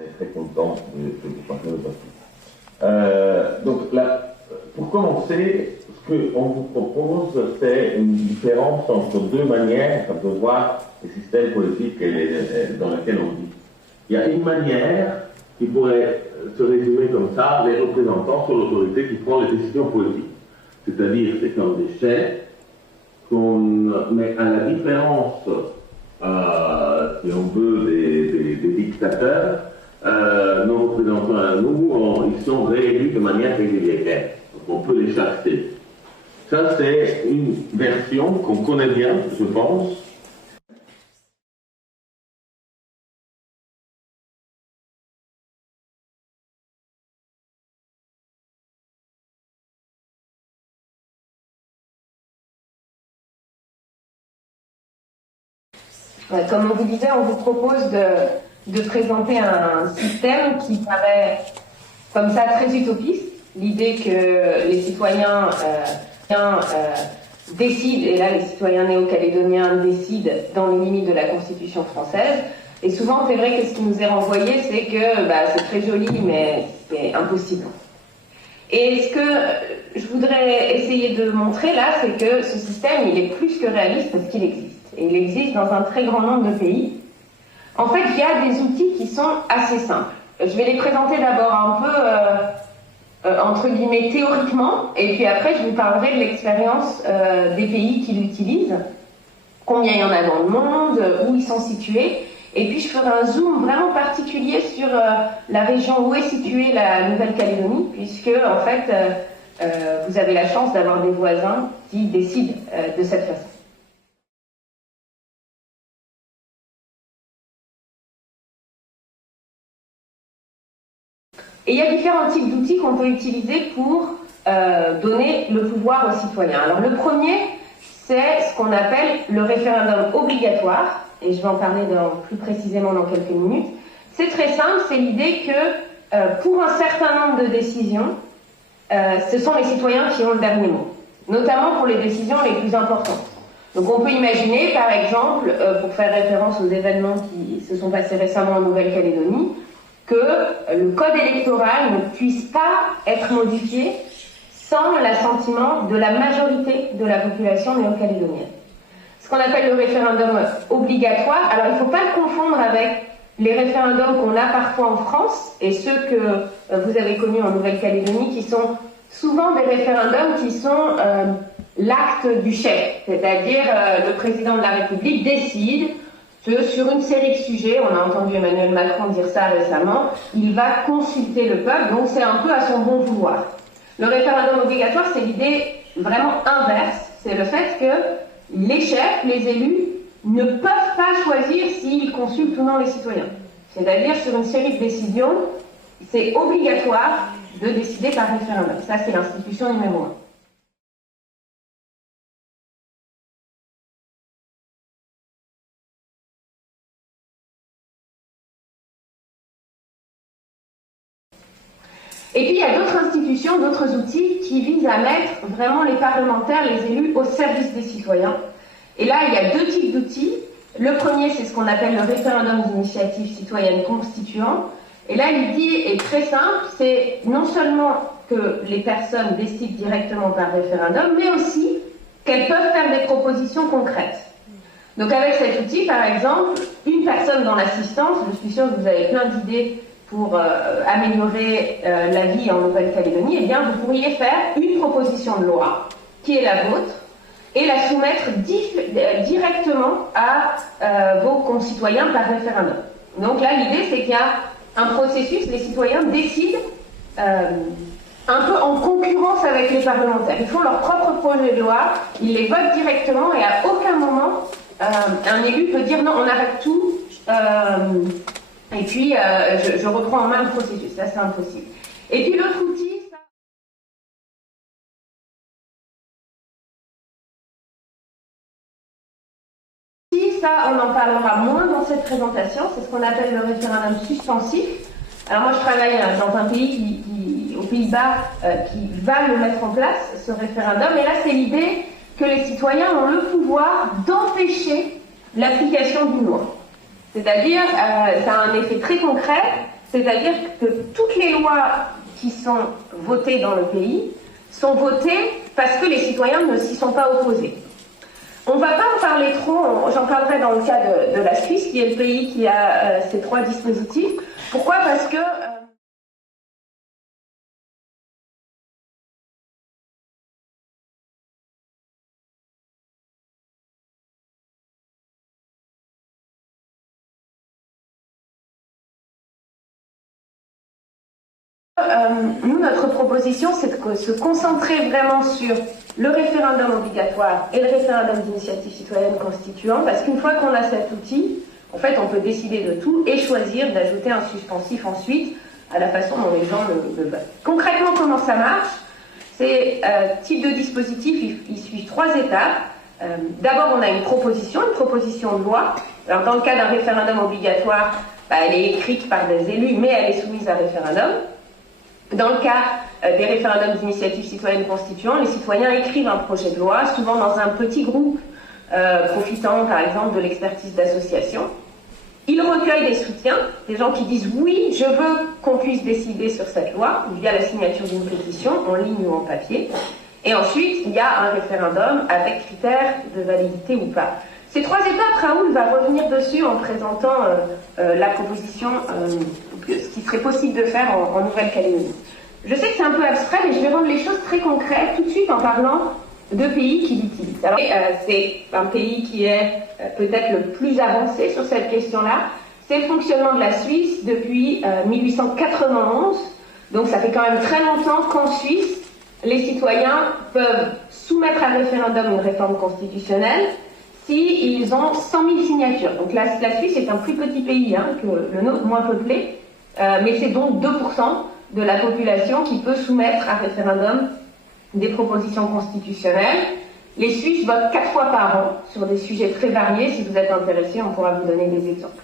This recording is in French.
On est très content de vous parler aujourd'hui. Donc là, pour commencer, ce qu'on vous propose, c'est une différence entre deux manières de voir les systèmes politiques dans lesquels on vit. Il y a une manière qui pourrait se résumer comme ça: les représentants sont l'autorité qui prend les décisions politiques. C'est-à-dire, c'est comme des chefs mais à la différence, si on veut, des dictateurs, nos représentants à nous, ils sont réélus de manière régulière. Donc on peut les chasser. Ça, c'est une version qu'on connaît bien, je pense. Comme on vous disait, on vous propose de présenter un système qui paraît comme ça très utopiste. L'idée que les citoyens décident, et là les citoyens néo-calédoniens décident dans les limites de la Constitution française. Et souvent, c'est vrai que ce qui nous est renvoyé, c'est que c'est très joli, mais c'est impossible. Et ce que je voudrais essayer de montrer là, c'est que ce système, il est plus que réaliste parce qu'il existe. Et il existe dans un très grand nombre de pays. En fait, il y a des outils qui sont assez simples. Je vais les présenter d'abord un peu, entre guillemets, théoriquement, et puis après, je vous parlerai de l'expérience des pays qui l'utilisent, combien il y en a dans le monde, où ils sont situés, et puis je ferai un zoom vraiment particulier sur la région où est située la Nouvelle-Calédonie, puisque, en fait, vous avez la chance d'avoir des voisins qui décident de cette façon. Et il y a différents types d'outils qu'on peut utiliser pour donner le pouvoir aux citoyens. Alors le premier, c'est ce qu'on appelle le référendum obligatoire, et je vais en parler plus précisément dans quelques minutes. C'est très simple, c'est l'idée que pour un certain nombre de décisions, ce sont les citoyens qui ont le dernier mot, notamment pour les décisions les plus importantes. Donc on peut imaginer, par exemple, pour faire référence aux événements qui se sont passés récemment en Nouvelle-Calédonie, que le code électoral ne puisse pas être modifié sans l'assentiment de la majorité de la population néo-calédonienne. Ce qu'on appelle le référendum obligatoire, alors il ne faut pas le confondre avec les référendums qu'on a parfois en France et ceux que vous avez connus en Nouvelle-Calédonie, qui sont souvent des référendums qui sont l'acte du chef, c'est-à-dire le président de la République décide que sur une série de sujets, on a entendu Emmanuel Macron dire ça récemment, il va consulter le peuple, donc c'est un peu à son bon vouloir. Le référendum obligatoire, c'est l'idée vraiment inverse, c'est le fait que les chefs, les élus, ne peuvent pas choisir s'ils consultent ou non les citoyens. C'est-à-dire, sur une série de décisions, c'est obligatoire de décider par référendum. Ça, c'est l'institution numéro 1. Et puis il y a d'autres institutions, d'autres outils qui visent à mettre vraiment les parlementaires, les élus au service des citoyens. Et là, il y a deux types d'outils. Le premier, c'est ce qu'on appelle le référendum d'initiative citoyenne constituant. Et là, l'idée est très simple, c'est non seulement que les personnes décident directement par référendum, mais aussi qu'elles peuvent faire des propositions concrètes. Donc avec cet outil, par exemple, une personne dans l'assistance, je suis sûre que vous avez plein d'idées pour améliorer la vie en Nouvelle-Calédonie, eh bien, vous pourriez faire une proposition de loi, qui est la vôtre, et la soumettre directement à vos concitoyens par référendum. Donc là, l'idée, c'est qu'il y a un processus, les citoyens décident un peu en concurrence avec les parlementaires. Ils font leur propre projet de loi, ils les votent directement, et à aucun moment, un élu peut dire non, on arrête tout, et puis, je reprends en main le processus. Ça, c'est impossible. Et puis, l'autre outil, ça, on en parlera moins dans cette présentation. C'est ce qu'on appelle le référendum suspensif. Alors, moi, je travaille dans un pays aux Pays-Bas, qui va le mettre en place, ce référendum. Et là, c'est l'idée que les citoyens ont le pouvoir d'empêcher l'application d'une loi. C'est-à-dire, ça a un effet très concret. c'est-à-dire que toutes les lois qui sont votées dans le pays sont votées parce que les citoyens ne s'y sont pas opposés. On ne va pas en parler trop, j'en parlerai dans le cas de la Suisse, qui est le pays qui a ces trois dispositifs. Pourquoi? Parce que nous, notre proposition, c'est de se concentrer vraiment sur le référendum obligatoire et le référendum d'initiative citoyenne constituant, parce qu'une fois qu'on a cet outil, en fait, on peut décider de tout et choisir d'ajouter un suspensif ensuite à la façon dont les gens le veulent. Concrètement, comment ça marche? Ces types de dispositifs, ils suivent trois étapes. D'abord, on a une proposition de loi. Alors, dans le cas d'un référendum obligatoire, elle est écrite par des élus, mais elle est soumise à référendum. Dans le cas des référendums d'initiative citoyenne constituant, les citoyens écrivent un projet de loi, souvent dans un petit groupe, profitant par exemple de l'expertise d'associations. Ils recueillent des soutiens, des gens qui disent oui, je veux qu'on puisse décider sur cette loi, via la signature d'une pétition, en ligne ou en papier. Et ensuite, il y a un référendum avec critères de validité ou pas. Ces trois étapes, Raoul va revenir dessus en présentant la proposition, ce qui serait possible de faire en Nouvelle-Calédonie. Je sais que c'est un peu abstrait, mais je vais rendre les choses très concrètes tout de suite en parlant de pays qui l'utilisent. Alors, c'est un pays qui est peut-être le plus avancé sur cette question-là. C'est le fonctionnement de la Suisse depuis 1891. Donc, ça fait quand même très longtemps qu'en Suisse, les citoyens peuvent soumettre à référendum une réforme constitutionnelle s'ils ont 100 000 signatures. Donc la Suisse est un plus petit pays que le nôtre, moins peuplé, mais c'est donc 2% de la population qui peut soumettre à référendum des propositions constitutionnelles. Les Suisses votent 4 fois par an sur des sujets très variés. Si vous êtes intéressés, on pourra vous donner des exemples.